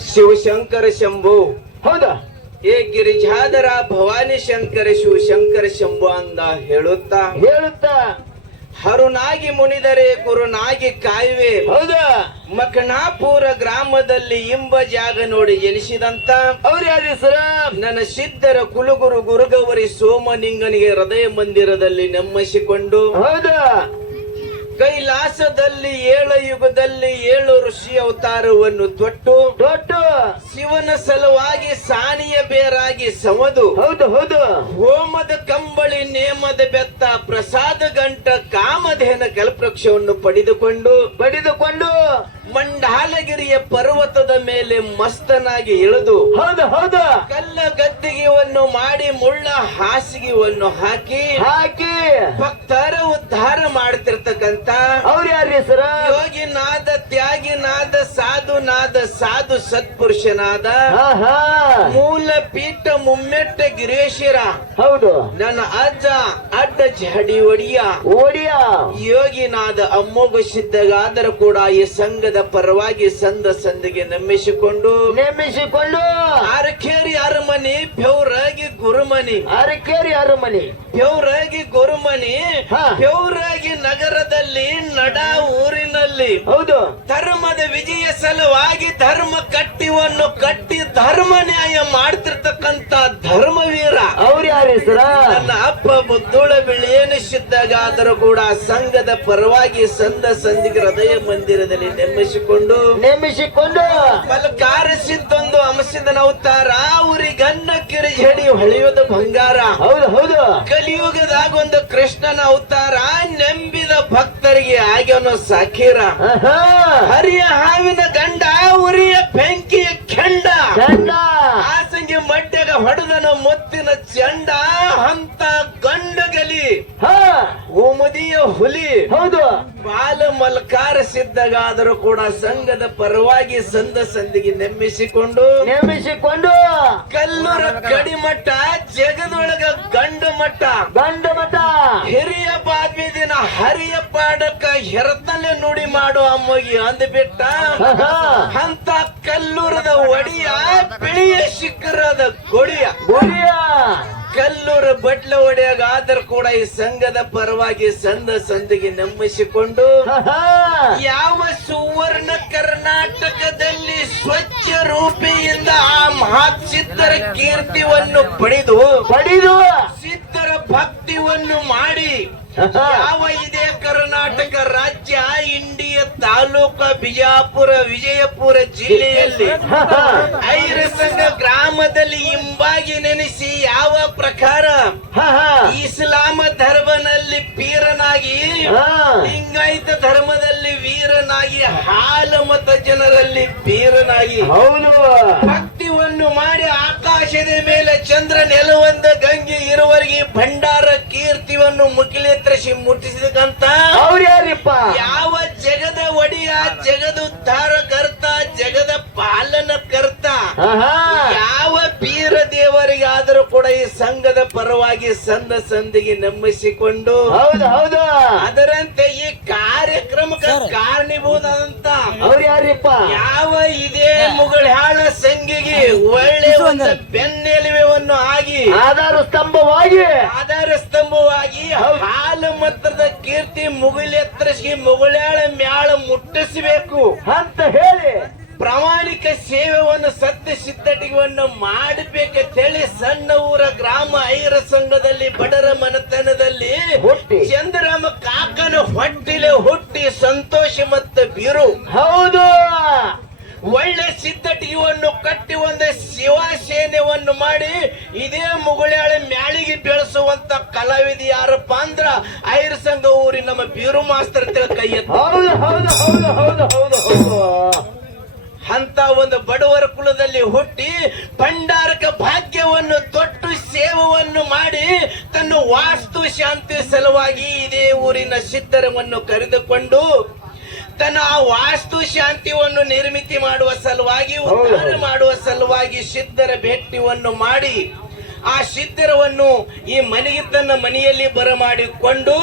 ಶಿವಶಂಕರ ಶಂಭು. ಹೌದಾ? ಏ ಗಿರಿಜಾದರ ಭವಾನಿ ಶಂಕರ ಶಿವಶಂಕರ ಶಂಭು ಅಂದ ಹೇಳುತ್ತಾ? ಹೇಳುತ್ತಾ? ಹರುನಾಗಿ ಮುನಿದರೆ ಗುರುನಾಗಿ ಕಾಯುವೆ. ಹೌದಾ? ಮಕನಾಪುರ ಗ್ರಾಮದಲ್ಲಿ ಇಂಬ ಜಾಗ ನೋಡಿ ಜನಿಸಿದಂತ ಹೆಸರ? ನನ್ನ ಸಿದ್ಧರ ಕುಲಗುರು ಗುರುಗವರಿ ಸೋಮನಿಂಗನಿಗೆ ಹೃದಯ ಮಂದಿರದಲ್ಲಿ ನೆಮ್ಮಸಿಕೊಂಡು. ಹೌದಾ? ಕೈಲಾಸದಲ್ಲಿ ಏಳ ಯುಗದಲ್ಲಿ ಏಳು ಋಷಿ ಅವತಾರವನ್ನು ತೊಟ್ಟು ತೊಟ್ಟು. ಶಿವನ ಸಲುವಾಗಿ ಸಾನಿಯ ಬೇರಾಗಿ ಸಮದು. ಹೌದು ಹೌದು. ಹೋಮದ ಕಂಬಳಿ ನೇಮದ ಬೆತ್ತ ಪ್ರಸಾದ ಗಂಟ ಕಾಮಧೇನ ಕಲ್ಪವೃಕ್ಷವನ್ನು ಪಡೆದುಕೊಂಡು ಪಡೆದುಕೊಂಡು ಮಂಡಾಲಗಿರಿಯ ಪರ್ವತದ ಮೇಲೆ ಮಸ್ತನಾಗಿ ಇಳಿದು ಹೌದು ಹೌದು. ಕಲ್ಲ ಗದ್ದಿಗೆಯನ್ನು ಮಾಡಿ ಮುಳ್ಳ ಹಾಸಿಗೆಯನ್ನು ಹಾಕಿ ಹಾಕಿ. ಭಕ್ತರ ಉದ್ಧಾರ ಮಾಡ್ತಿರ್ತಕ್ಕಂತ ಅವ್ರ ಯಾರ ಸರ ಯೋಗಿನಾದ ತ್ಯಾಗಿನಾದ ಸಾಧುನಾದ ಸಾಧು ಸತ್ಪುರುಷನಾದ ಮೂಲ ಪೀಠ ಮುಮ್ಮೆಟ್ಟ ಗಿರೇಶಿರ ಹೌದು. ನನ್ನ ಅಜ್ಜ ಜಡಿ ಒಡಿಯ. ಓಡಿಯ ಯೋಗಿನಾದ ಅಮ್ಮೋಗ ಸಿದ್ಧಗಾದರೂ ಕೂಡ ಈ ಸಂಘದ ಪರವಾಗಿ ಸಂದ ಸಂದಿಗೆ ನಂಬಿಸಿಕೊಂಡು ನೇಮಿಸಿಕೊಂಡು ಅರಕೇರಿ ಅರಮನಿ ಬೆವ್ರಾಗಿ ಗುರುಮನಿ. ಅರಕೇರಿ ಅರಮನಿ. ಬೆವ್ರಾಗಿ ಗುರುಮನಿ ಹಾ. ಬೆವ್ರಾಗಿ ನಗರದಲ್ಲಿ ನಡ ಊರಿನಲ್ಲಿ. ಹೌದು. ಧರ್ಮದ ವಿಜಯ ಸಲುವಾಗಿ ಧರ್ಮ ಕಟ್ಟಿವನ್ನು ಕಟ್ಟಿ ಧರ್ಮ ನ್ಯಾಯ ಮಾಡ್ತಿರ್ತಕ್ಕಂತ ಧರ್ಮವೀರ. ಅವ್ರ ಯಾರ ಹೆಸರ ನನ್ನ ಅಪ್ಪ ಬುದ್ಧುಳ ಬೆಳೆಯೇನು ಆದರೂ ಕೂಡ ಸಂಘದ ಪರವಾಗಿ ಸಂದ ಸಂಧಿಗೆ ಹೃದಯ ಮಂದಿರದಲ್ಲಿ ನೆಮ್ಮಿಸಿಕೊಂಡು ನೇಮಿಸಿಕೊಂಡು ಕಾರಿಸಿದ್ದೊಂದು ಸಿದ್ದೊಂದು ಅಂಶದ ಅವತಾರ ಕಿರಿ ಹೇಳಿ ಹೊಳೆಯೋದು ಬಂಗಾರ. ಹೌದು ಹೌದು. ಕಲಿಯುಗದಾಗ ಒಂದು ಕೃಷ್ಣನ ಅವತಾರ ನೆಂಬಿದ ಭಕ್ತರಿಗೆ ಆಗ್ಯವನು ಸಾಕೀರ. ಹರಿಯ ಹಾವಿನ ಗಂಡ ಉರಿಯ ಬೆಂಕಿಯ ಕೆಂಡ. ಹಾಸಂಗಿ ಆಸಂಗಿ ಮಡ್ಯಗ ಹೊಡೆದನ ಮುತ್ತಿನ ಚಂಡ ಹಂತ ಗಂಡಗಲಿ ಹಾ. ಉಮದಿಯ ಹುಲಿ. ಹೌದು. ಬಾಲ ಮಲ್ಕಾರ ಸಿದ್ಧಗಾದರೂ ಕೂಡ ಸಂಘದ ಪರವಾಗಿ ಸಂದ ಸಂದಿಗೆ ನೆಮ್ಮಿಸಿಕೊಂಡು ನೆಮ್ಮಿಸಿಕೊಂಡು ಕಲ್ಲುರ ಕಡಿಮಟ್ಟ ಜಗದೊಳಗ ಗಂಡು ಮಟ್ಟ ಗಂಡು ಮಟ್ಟ ಹಿರಿಯ ಬಾದ್ಮಿ ದಿನ ಹರಿಯ ಪಾಡಕ್ಕ ಹೆರತಲ್ಲಿ ನುಡಿ ಮಾಡೋ ಅಮ್ಮಗಿ ಅಂದ್ಬಿಟ್ಟ. ಅಂತ ಕಲ್ಲುರದ ಒಡಿಯ ಬಿಳಿಯ ಶಿಖರದ ಗೊಡಿಯ. ಗೋರಿಯ ಕಲ್ಲೂರ ಬಟ್ಲ ಒಡೆಯಾಗ ಆದರೂ ಕೂಡ ಈ ಸಂಘದ ಪರವಾಗಿ ಸಂದ ಸಂದಿಗೆ ನಂಬಿಸಿಕೊಂಡು ಯಾವ ಸುವರ್ಣ ಕರ್ನಾಟಕದಲ್ಲಿ ಸ್ವಚ್ಛ ರೂಪಿಯಿಂದ ಆ ಮಹಾತ್ ಸಿದ್ಧರ ಕೀರ್ತಿಯನ್ನು ಪಡೆದು ಪಡೆದು. ಸಿದ್ಧರ ಭಕ್ತಿಯನ್ನು ಮಾಡಿ. ಯಾವ ಇದೇ ಕರ್ನಾಟಕ ರಾಜ್ಯ ಇಂಡಿಯ ತಾಲೂಕ ಬಿಜಾಪುರ ವಿಜಯಪುರ ಜಿಲ್ಲೆಯಲ್ಲಿ ಗ್ರಾಮದಲ್ಲಿ ಹಿಂಬಾಗಿ ನೆನೆಸಿ ಯಾವ ಪ್ರಕಾರ. ಇಸ್ಲಾಮ ಧರ್ಮನಲ್ಲಿ ಪೀರನಾಗಿ ಲಿಂಗಾಯಿತ ಧರ್ಮದಲ್ಲಿ ವೀರನಾಗಿ ಹಾಲ ಮತ ಜನರಲ್ಲಿ ಪೀರನಾಗಿ ಹೌದು. ಭಕ್ತಿವನ್ನು ಮಾಡಿ ಆಕಾಶದ ಮೇಲೆ ಚಂದ್ರ ನೆಲವೊಂದ ಗಂಗೆ ಇರುವವರಿಗೆ ಭಂಡಾರ ಕೀರ್ತಿಯನ್ನು ಮುಗಿಲೆತ್ತರಿಸಿ ಮುಟ್ಟಿಸಿದಂತ ಯಾವ ಜಗದ ಒಡೆಯ ಕರ್ತ ಜಗದ ಪಾಲನ ಕರ್ತ ಆಹಾ. ಯಾವ ಬೀರ ದೇವರಿಗಾದರೂ ಕೂಡ ಈ ಸಂಘದ ಪರವಾಗಿ ಸಂದ ಸಂದಿಗೆ ನಂಬಿಸಿಕೊಂಡು ಹೌದು ಹೌದು. ಅದರಂತೆ ಈ ಕಾರ್ಯಕ್ರಮಕ್ಕೆ ಕಾರಣೀಭೂತದಂತ ಅವ್ರ ಯಾರಿಪ್ಪ ಯಾವ ಇದೇ ಮುಗಳಾಳ ಸಂಘಿಗೆ ಒಳ್ಳೆ ಒಂದು ಬೆನ್ನೆಲುವೆವನ್ನು ಆಗಿ ಆಧಾರ ಸ್ತಂಭವಾಗಿ. ಆಧಾರ ಸ್ತಂಭವಾಗಿ ಹಾಲು ಮತ್ರದ ಕೀರ್ತಿ ಮುಗಿಲೆತ್ತರಿಸಿ ಮುಗಳ ಮ್ಯಾಳ ಮುಟ್ಟಿಸಬೇಕು ಅಂತ ಹೇಳಿ. ಪ್ರಾಮಾಣಿಕ ಸೇವೆಯನ್ನು ಸತ್ಯ ಸಿದ್ಧತೆಯನ್ನು ಮಾಡಬೇಕಂತ ಹೇಳಿ ಸಣ್ಣ ಊರ ಗ್ರಾಮ ಐರ ಸಂಘದಲ್ಲಿ ಬಡರ ಮನತನದಲ್ಲಿ ಹುಟ್ಟಿ. ಚಂದ್ರಮ ಕಾಕನ ಹೊಟ್ಟಿಲೆ ಹುಟ್ಟಿ ಸಂತೋಷ ಮತ್ತು ಬಿರು. ಹೌದು. ಒಳ್ಳೆ ಸಿದ್ಧಟಿಗೆಯನ್ನು ಕಟ್ಟಿ ಒಂದು ಶಿವಸೇನೆಯನ್ನು ಮಾಡಿ ಇದೇ ಮುಗುಳ್ಯಾಳ ಮ್ಯಾಳಿಗೆ ಬೆಳೆಸುವಂತ ಕಲಾವಿದಿ ಯಾರಪ್ಪ ಅಂದ್ರ ಐರ್ ಸಂಘ ಊರಿ ನಮ್ಮ ಬೀರು ಮಾಸ್ತರ್ ಕೈ ಹೌದು ಹೌದು ಹೌದು ಹೌದು ಹೌದು ಹೌದು. ಒಂದು ಬಡವರ ಕುಲದಲ್ಲಿ ಹುಟ್ಟಿ ಭಂಡಾರಕ ಭಾಗ್ಯವನ್ನು ತೊಟ್ಟು ಸೇವವನ್ನು ಮಾಡಿ ತನ್ನ ವಾಸ್ತು ಶಾಂತಿ ಸಲುವಾಗಿ ಇದೇ ಊರಿನ ಸಿದ್ಧರವನ್ನು ಕರೆದುಕೊಂಡು ತನ್ನ ಆ ವಾಸ್ತು ಶಾಂತಿಯನ್ನು ನಿರ್ಮಿತಿ ಮಾಡುವ ಸಲುವಾಗಿ ಉದ್ಧಾರ ಮಾಡುವ ಸಲುವಾಗಿ ಸಿದ್ಧರ ಭೇಟಿಯನ್ನು ಮಾಡಿ ಆ ಸಿದ್ಧರವನ್ನು ಈ ಮನೆಗೆ ತನ್ನ ಮನೆಯಲ್ಲಿ ಬರಮಾಡಿಕೊಂಡು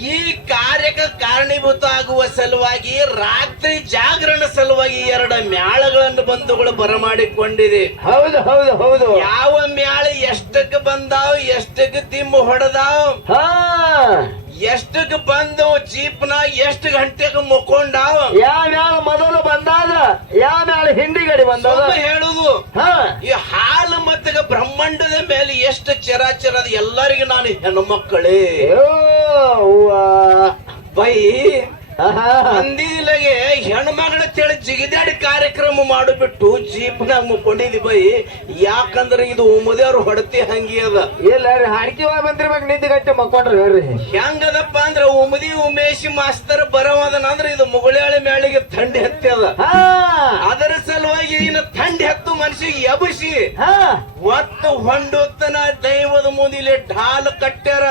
ಈ ಕಾರ್ಯಕ್ಕೆ ಕಾರಣೀಭೂತ ಆಗುವ ಸಲುವಾಗಿ ರಾತ್ರಿ ಜಾಗರಣ ಸಲುವಾಗಿ ಎರಡು ಮ್ಯಾಳಗಳನ್ನು ಬಂಧುಗಳು ಬರಮಾಡಿಕೊಂಡಿದೆ. ಹೌದು ಹೌದು ಹೌದು. ಯಾವ ಮ್ಯಾಳ ಎಷ್ಟಕ್ಕೆ ಬಂದಾವ್ ಎಷ್ಟಕ್ಕೆ ತಿಮ್ಮ ಹೊಡೆದಾವ್? ಹಾ. ಎಷ್ಟಕ್ಕೆ ಬಂದು ಜೀಪ್ನ ಎಷ್ಟು ಗಂಟೆಗೆ ಮುಕ್ಕೊಂಡಾವ್? ಯಾವ ಮ್ಯಾಲ ಮೊದಲು ಬಂದಾದ ಯಾವ ಮ್ಯಾಲ ಹಿಂಡಿಗಡೆ ಬಂದ ಹೇಳುದು. ಹಾ. ಈ ಮತ್ತೆ ಬ್ರಹ್ಮಾಂಡದ ಮೇಲೆ ಎಷ್ಟು ಚರಾಚರ ಅದ ಎಲ್ಲರಿಗೂ ನಾನು ಹೆಣ್ಣು ಮಕ್ಕಳೇ. ಬೈ. ಮಂದಿಲಗೆ ಹೆಣ್ಮಗಳ ತಿಳಿ ಜಿಗಿದಾಡಿ ಕಾರ್ಯಕ್ರಮ ಮಾಡಿಬಿಟ್ಟು ಜೀಪ್ನಾಗ ಮುಕ್ಕೊಂಡಿದ್ವಿ ಬೈ. ಯಾಕಂದ್ರೆ ಇದು ಉಮದೇವ್ರ ಹೊಡತಿ ಹಂಗಿ ಅದ. ಇಲ್ಲ ರೀ ಹಾಡಿಕೆ ಬಂದಿರ್ಬೇಕು ನಿದ್ದೆ ಗಟ್ಟಿ ಮಕ್ಕೊಂಡ್ರಿ ಹೇಳ್ರಿ. ಹೆಂಗದಪ್ಪ ಅಂದ್ರ ಉಮದಿ ಉಮೇಶ್ ಮಾಸ್ತರ್ ಬರವದನ ಅಂದ್ರೆ ಇದು ಮುಗುಳ್ಯಾಳಿ ಮೇಳಿಗೆ ಥಂಡಿ ಹತ್ತಿ ಅದ. ಅದರ ಸಲುವಾಗಿ ಇನ್ನು ಥಂಡಿ ಹತ್ತು ಮನುಷ್ಯಗೆ ಎಬಸಿ ಒತ್ತು ಹೊಂಡುತ್ತನ ದೈವದ ಮುಂದಿಲೆ ಢಾಲ್ ಕಟ್ಟ್ಯಾರ.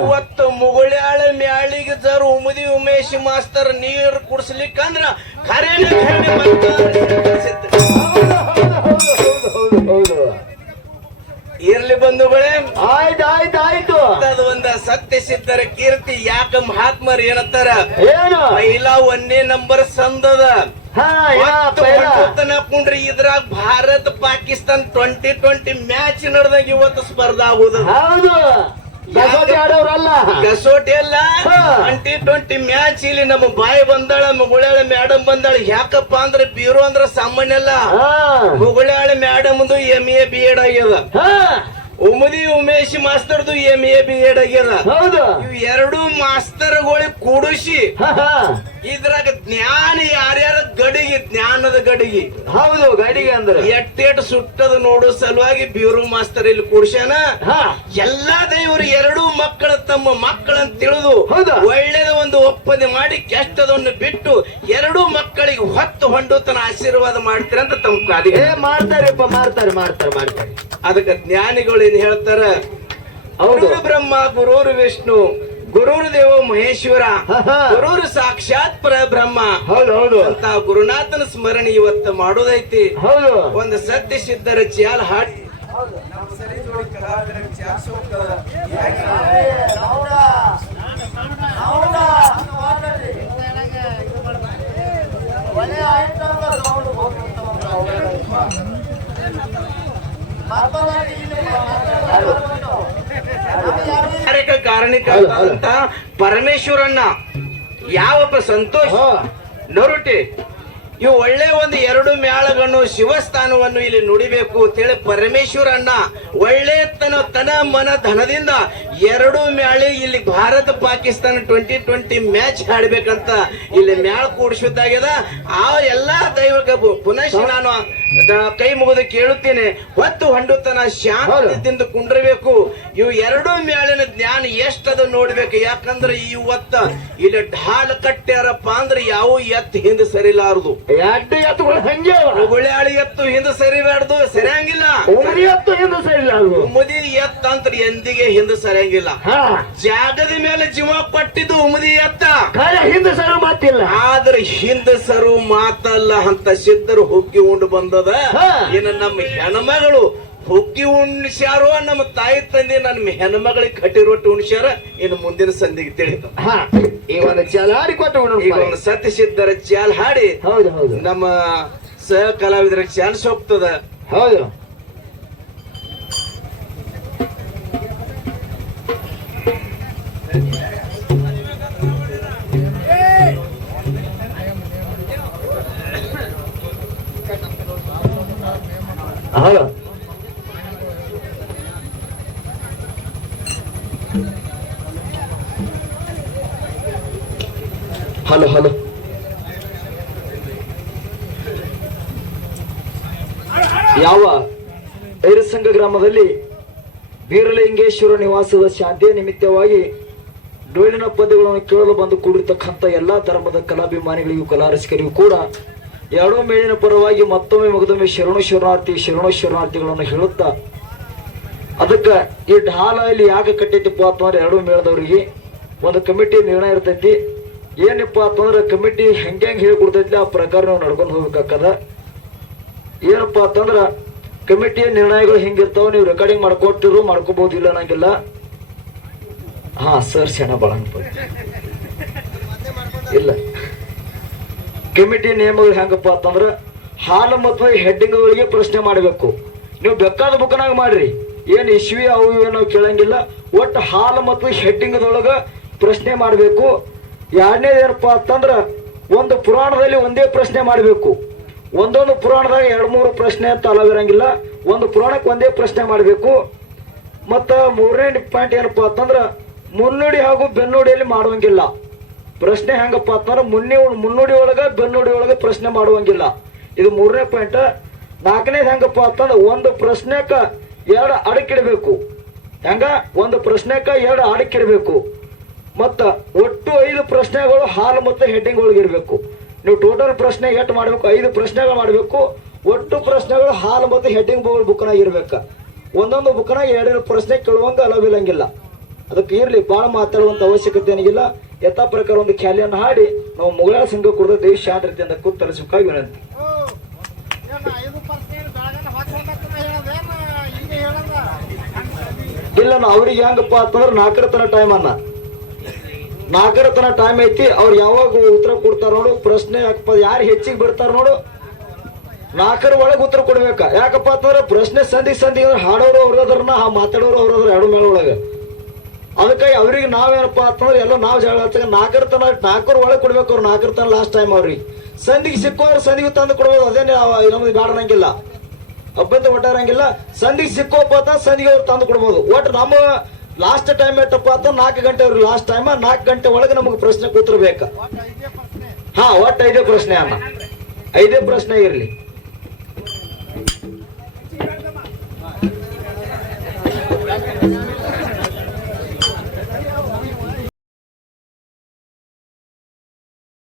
ಇವತ್ತು ಮುಗುಳ್ಯಾಳ ಮ್ಯಾಳಿಗೆ ಜರು ಉಮದಿ ಉಮೇಶ್ ಮಾಸ್ತರ್ ನೀರ್ ಕುಡ್ಸ್ಲಿಕ್ಕಂದ್ರ ಖರೇನ ಇರ್ಲಿ ಬಂಧುಗಳೇ. ಆಯ್ತು ಆಯ್ತು ಆಯ್ತು. ಅದು ಒಂದ ಸತ್ಯ ಸಿದ್ಧರ ಕೀರ್ತಿ ಯಾಕ ಮಹಾತ್ಮರ್ ಏನಂತಾರ? ಏನು? ಪೈಲಾ ಒಂದೇ ನಂಬರ್ ಸಂದದ. ಕುಂಡ್ರಿ ಇದ್ರಾಗ Bharat Pakistan twenty twenty match ನಡೆದಾಗ ಇವತ್ತು ಸ್ಪರ್ಧಾ ಆಗುದು ಹೌದು. ಕಸೋಟಿ ಆಡೋರಲ್ಲ. ಕಸೋಟಿ ಅಲ್ಲ. ಟ್ವೆಂಟಿ ಟ್ವೆಂಟಿ ಮ್ಯಾಚ್ ಇಲ್ಲಿ ನಮ್ಮ ಬಾಯಿ ಬಂದಾಳ ಮುಗುಳ್ಯಾಳ ಮೇಡಮ್ ಬಂದಾಳ. ಯಾಕಪ್ಪ ಅಂದ್ರೆ ಬೀರು ಅಂದ್ರ ಸಾಮಾನ್ಯ ಅಲ್ಲ. ಮುಗುಳಾಳ ಮುಗುಳ್ಯಾಳ madam M A B Ed ಆಗ್ಯದ. ಉಮದಿ ಉಮೇಶ್ ಮಾಸ್ತರ್ದು ಎಂ ಎ ಬಿ ಎಡ್ ಆಗ್ಯದ. ಇವ್ ಎರಡು ಮಾಸ್ತರ್ಗಳಿಗೆ ಕೂಡಿಸಿ ಇದ್ರಾಗ ಜ್ಞಾನ ಗಡಿಗೆ ಜ್ಞಾನದ ಗಡಿಗೆ. ಹೌದು ಗಡಿಗೆ ಅಂದ್ರೆ? ಎಟ್ಟೆಟ್ ಸುಟ್ಟದ ನೋಡೋ ಸಲುವಾಗಿ ಬ್ಯೂರೋ ಮಾಸ್ತರ್ ಇಲ್ಲಿ ಕೂಡ್ಸ್ಯಾನ? ಹಾ. ಎಲ್ಲಾ ದೇವರು ಎರಡೂ ಮಕ್ಕಳ ತಮ್ಮ ಮಕ್ಕಳಂತ ತಿಳಿದು ಹೌದು? ಒಳ್ಳೇದ ಒಂದು ಒಪ್ಪಂದ ಮಾಡಿ ಕೆಟ್ಟದನ್ನು ಬಿಟ್ಟು ಎರಡೂ ಮಕ್ಕಳಿಗೆ ಹೊತ್ತು ಹೊಂಡುತನ ಆಶೀರ್ವಾದ ಮಾಡ್ತೀರ ಅಂತ ತಮ್ಮ ಕಾದಿಗೆ ಮಾಡ್ತಾರೆ ಮಾಡ್ತಾರಪ್ಪ ಮಾಡ್ತಾರೆ ಮಾಡ್ತಾರೆ ಮಾಡ್ತಾರೆ. ಅದಕ್ಕೆ ಜ್ಞಾನಿಗಳು ಏನ್ ಹೇಳ್ತಾರ? ಅವರು ಬ್ರಹ್ಮ ಗುರುರು ವಿಷ್ಣು ಗುರುರು ದೇವ ಮಹೇಶ್ವರ. ಗುರುರು ಸಾಕ್ಷಾತ್ ಪರಬ್ರಹ್ಮ. ಹೌದು ಹೌದು. ಅಂತ ಗುರುನಾಥನ ಸ್ಮರಣೆ ಇವತ್ತು ಮಾಡೋದೈತಿ. ಹೌದು. ಒಂದು ಸತ್ಯ ಸಿದ್ಧರ ಚಾಲ್ ಹಾಡಿ ಕಾರ್ಯಕ್ಕೆ ಕಾರಣಿಕಂತ ಪರಮೇಶ್ವರಣ್ಣ ಯಾವಪ್ಪ ಸಂತೋಷ ನರುಟಿ ಇವು ಒಳ್ಳೆ ಒಂದು ಎರಡು ಮ್ಯಾಳಗಣ್ಣು ಶಿವಸ್ಥಾನವನ್ನು ಇಲ್ಲಿ ನುಡಿಬೇಕು ಅಂತೇಳಿ ಪರಮೇಶ್ವರ ಅಣ್ಣ ಒಳ್ಳೆ ತನ ತನ ಮನ ಧನದಿಂದ ಎರಡು ಮ್ಯಾಳೆ ಇಲ್ಲಿ Bharat Pakistan twenty twenty match ಆಡ್ಬೇಕಂತ ಇಲ್ಲಿ ಮ್ಯಾಳ ಕೂಡಿಸಿದ್ದಾಗ್ಯದ ಆ ಎಲ್ಲಾ ದೈವಕ್ಕೆ ಪುನಃ ನಾನು ಕೈ ಮುಗಿದು ಕೇಳುತ್ತೇನೆ. ಹೊತ್ತು ಹೊಂಡುತನ ಶಾಂತದಿಂದ ಕುಂಡ್ರಬೇಕು. ಇವು ಎರಡು ಮ್ಯಾಳಿನ ಜ್ಞಾನ ಎಷ್ಟದ ನೋಡ್ಬೇಕು. ಯಾಕಂದ್ರೆ ಇವತ್ತ ಇಲ್ಲಿ ಢಾಲ್ ಕಟ್ಟ್ಯಾರಪ್ಪ ಅಂದ್ರೆ ಯಾವ ಎತ್ತು ಹಿಂದೆ ಸರಿಲಾರದು. ಎರಡು ಎತ್ತುಗಳು ಹಂಗೆ ಗುಳ್ಯಾಳಿ ಎತ್ತು ಹಿಂದೆ ಸರಿಬಾರ್ದು ಸರಿಯಂಗಿಲ್ಲ. ಎತ್ತು ಹಿಂದೆ ಸರಿ ಮುದಿ ಉಮದಿ ಎತ್ತ ಅಂತ ಎಂದಿಗೆ ಹಿಂದೆ ಸರಿಯಂಗಿಲ್ಲ. ಹಾ. ಜಾಗದ ಮೇಲೆ ಜೀವ ಪಟ್ಟಿದ್ದು ಉಮದಿ ಎತ್ತ ಹಿಂದೆ ಮಾತಿಲ್ಲ. ಆದ್ರೆ ಹಿಂದೆ ಸರು ಮಾತಲ್ಲ ಅಂತ ಸಿದ್ಧರು ಹುಗ್ಗಿ ಉಂಡು ಬಂದದ. ಇನ್ನು ನಮ್ಮ ಹೆಣ್ಮಗಳು ಹುಗ್ಗಿ ಉಣ್ಸ್ಯಾರೋ ನಮ್ಮ ತಾಯಿ ತಂದೆ ನನ್ನ ಹೆಣ್ಮಗಳಿಗೆ ಕಟ್ಟಿ ರೊಟ್ಟಿ ಉಣ್ಸ್ಯಾರ ಇನ್ನು ಮುಂದಿನ ಸಂದಿಗೆ ತಿಳಿತು ಹಾ. ಈ ಒಂದು ಚಲಾಡಿ ಕೊಟ್ಟು ಈಗ ಒಂದು ಸತ್ಯ ಸಿದ್ಧರ ಚಾಲ್ ಹಾಡಿ. ಹೌದು ಹೌದು. ನಮ್ಮ ಸಹ ಕಲಾವಿದರ ಚಾನ್ಸ್ ಹೋಗ್ತದ ಹೌದು. ಹೌದು. Hello hello. ಯಾವ ಐರಸಂಗ ಗ್ರಾಮದಲ್ಲಿ ಬೀರಲಿಂಗೇಶ್ವರ ನಿವಾಸದ ಶಾಂತಿಯ ನಿಮಿತ್ತವಾಗಿ ಡೋಳಿನ ಪದ್ಯಗಳನ್ನು ಕೇಳಲು ಬಂದು ಕೂಡಿರ್ತಕ್ಕಂಥ ಎಲ್ಲಾ ಧರ್ಮದ ಕಲಾಭಿಮಾನಿಗಳಿಗೂ ಕಲಾರಸಿಕರಿಗೂ ಕೂಡ ಎರಡೂ ಮೇಲಿನ ಪರವಾಗಿ ಮತ್ತೊಮ್ಮೆ ಮಗದೊಮ್ಮೆ ಶರಣು ಶರಣಾರ್ಥಿ, ಶರಣು ಶರಣಾರ್ಥಿಗಳನ್ನು ಹೇಳುತ್ತಾ, ಅದಕ್ಕೆ ಈ ಢಾಲ ಇಲ್ಲಿ ಯಾಕೆ ಕಟ್ಟೈತಿಪ್ಪ ಅಂತಂದ್ರೆ ಎರಡೂ ಮೇಳದವ್ರಿಗೆ ಒಂದು ಕಮಿಟಿ ನಿರ್ಣಯ ಇರ್ತೈತಿ. ಏನಪ್ಪ ಅಂತಂದ್ರೆ ಕಮಿಟಿ ಹೆಂಗೆ ಹೆಂಗೆ ಹೇಳ್ಕೊಡ್ತೈತಿ ಆ ಪ್ರಕಾರ ನಾವು ನಡ್ಕೊಂಡು ಹೋಗ್ಬೇಕಾಗ್ತದ. ಏನಪ್ಪ ಅಂತಂದ್ರೆ ಕಮಿಟಿಯ ನಿರ್ಣಯಗಳು ಹೆಂಗಿರ್ತಾವ ನೀವು ರೆಕಾರ್ಡಿಂಗ್ ಮಾಡ್ಕೊಟ್ಟಿರು ಮಾಡ್ಕೋಬಹುದು ಇಲ್ಲ ಅನ್ನಂಗಿಲ್ಲ. ಹಾ ಸರ್ ಶಣ ಇಲ್ಲ. ಕಮಿಟಿ ನಿಯಮಗಳು ಹೆಂಗಪ್ಪ ಅಂತಂದ್ರೆ ಹಾಲು ಮತ್ತು ಹೆಡ್ಡಿಂಗ್ಗಳಿಗೆ ಪ್ರಶ್ನೆ ಮಾಡಬೇಕು. ನೀವು ಬೇಕಾದ ಬುಕ್ನಾಗ ಮಾಡ್ರಿ. ಏನು ಇಶ್ವಿ ಅವು ಏನೋ ಕೇಳಂಗಿಲ್ಲ. ಒಟ್ಟು ಹಾಲು ಮತ್ತು ಹೆಡ್ಡಿಂಗ್ದೊಳಗೆ ಪ್ರಶ್ನೆ ಮಾಡಬೇಕು. ಎರಡನೇದು ಏನಪ್ಪ ಅಂತಂದ್ರ ಒಂದು ಪುರಾಣದಲ್ಲಿ ಒಂದೇ ಪ್ರಶ್ನೆ ಮಾಡಬೇಕು. ಒಂದೊಂದು ಪುರಾಣದಾಗ ಎರಡು ಮೂರು ಪ್ರಶ್ನೆ ಅಂತ ಅಲವಿರಂಗಿಲ್ಲ. ಒಂದು ಪುರಾಣಕ್ಕೆ ಒಂದೇ ಪ್ರಶ್ನೆ ಮಾಡಬೇಕು. ಮತ್ತು ಮೂರನೇ ಪಾಯಿಂಟ್ ಏನಪ್ಪಾ ಅಂತಂದ್ರೆ ಮುನ್ನುಡಿ ಹಾಗೂ ಬೆನ್ನುಡಿಯಲ್ಲಿ ಮಾಡುವಂಗಿಲ್ಲ. ಪ್ರಶ್ನೆ ಹೆಂಗಪ್ಪ ಅಂತಂದ್ರೆ ಮುನ್ನಿ ಮುನ್ನುಡಿ ಒಳಗ ಬೆನ್ನುಡಿ ಒಳಗ ಪ್ರಶ್ನೆ ಮಾಡುವಂಗಿಲ್ಲ. ಇದು ಮೂರನೇ ಪಾಯಿಂಟ್ ನಾಲ್ಕನೇದು ಹೆಂಗಪ್ಪ ಅಂತಂದ್ರೆ ಒಂದು ಪ್ರಶ್ನೆಕ ಎರಡು ಅಡಕಿಡಬೇಕು. ಹೆಂಗ? ಒಂದು ಪ್ರಶ್ನೆಕ ಎರಡು ಅಡಕಿಡಬೇಕು. ಮತ್ತ ಒಟ್ಟು ಐದು ಪ್ರಶ್ನೆಗಳು ಹಾಲು ಮತ್ತು ಹೆಡ್ಡಿಂಗ್ ಒಳಗೆ ಇರಬೇಕು. ನೀವು ಟೋಟಲ್ ಪ್ರಶ್ನೆ ಎಷ್ಟು ಮಾಡಬೇಕು? ಐದು ಪ್ರಶ್ನೆಗಳು ಮಾಡಬೇಕು. ಒಟ್ಟು ಪ್ರಶ್ನೆಗಳು ಹಾಲು ಮತ್ತು ಹೆಡ್ಡಿಂಗ್ ಬುಕ್ನಾಗ ಇರ್ಬೇಕು. ಒಂದೊಂದು ಬುಕ್ನಾಗ ಎರಡೆರಡು ಪ್ರಶ್ನೆ ಕೇಳುವಂಗ ಅಲವಿಲ್ಲಂಗಿಲ್ಲ ಅದಕ್ಕೆ ಇರ್ಲಿ ಭಾಳ ಮಾತಾಡುವಂತ ಅವಶ್ಯಕತೆ ಏನಿಲ್ಲ ಯಥಾ ಪ್ರಕಾರ ಒಂದು ಖ್ಯಾಲಿಯನ್ನು ಹಾಡಿ ನಾವು ಮುಗಳ ಸಂಘ ಕುಡಿದ ದೇಶ ಶಾಂತತೆಯಿಂದ ಕೂತರಿಸಬೇಕಾಗಿ ವಿನಂತಿ. ಇಲ್ಲ ನಾ ಅವ್ರಿಗೆ ಹೆಂಗಪ್ಪ ಅಂತಂದ್ರೆ ನಾಲ್ಕರ ತನ ಟೈಮ್ ಅನ್ನ. ನಾಲ್ಕರ ತನ ಟೈಮ್ ಐತಿ ಅವ್ರು ಯಾವಾಗ ಉತ್ತರ ಕೊಡ್ತಾರ ನೋಡು ಪ್ರಶ್ನೆ ಯಾಕಪ್ಪ ಯಾರು ಹೆಚ್ಚಿಗೆ ಬರ್ತಾರ ನೋಡು. ನಾಲ್ಕರ ಒಳಗೆ ಉತ್ತರ ಕೊಡ್ಬೇಕ. ಯಾಕಪ್ಪ ಅಂತಂದ್ರೆ ಪ್ರಶ್ನೆ ಸಂಧಿ ಸಂಧಿ ಅಂದ್ರೆ ಹಾಡೋರು ಅವ್ರದ್ರನ್ನ ಮಾತಾಡೋರು ಅವ್ರದ್ರ ಎರಡು ಮೇಳ ಒಳಗೆ. ಅದಕ್ಕೆ ಅವ್ರಿಗೆ ನಾವೇನಪ್ಪ ಅಂತಂದ್ರೆ ಎಲ್ಲ ನಾವು ಜಗಳ ನಾಲ್ಕರ ತನ ನಾಲ್ಕರ ಒಳಗೆ ಕೊಡ್ಬೇಕು ಅವ್ರು ನಾಲ್ಕರ ತನ ಲಾಸ್ಟ್ ಟೈಮ್ ಅವ್ರಿಗೆ. ಸಂಧಿಗೆ ಸಿಕ್ಕೋರು ಸಂಧಿಗೆ ತಂದು ಕೊಡ್ಬೋದು. ಅದೇನೇ ಇನ್ನೊಂದು ಗಾಡನಂಗಿಲ್ಲ ಅಬ್ಬಂತ ಒಟ್ಟಾರಂಗಿಲ್ಲ. ಸಂಧಿಗೆ ಸಿಕ್ಕೋಪ್ಪ ಅಂತ ಸಂಧಿಗೆ ಅವ್ರು ತಂದು ಕೊಡ್ಬೋದು. ಒಟ್ಟು ನಮ್ಮ ಲಾಸ್ಟ್ ಟೈಮ್ ಎಟ್ಟಪ್ಪ ಅಂತ ನಾಲ್ಕು ಗಂಟೆ ಅವ್ರಿಗೆ ಲಾಸ್ಟ್ ಟೈಮ್ ನಾಲ್ಕು ಗಂಟೆ ಒಳಗೆ ನಮಗೆ ಪ್ರಶ್ನೆ ಕೂತಿರ್ಬೇಕು. ಹಾ ಒಟ್ಟು ಐದೇ ಪ್ರಶ್ನೆ ಅಣ್ಣ. ಐದೇ ಪ್ರಶ್ನೆ ಇರ್ಲಿ.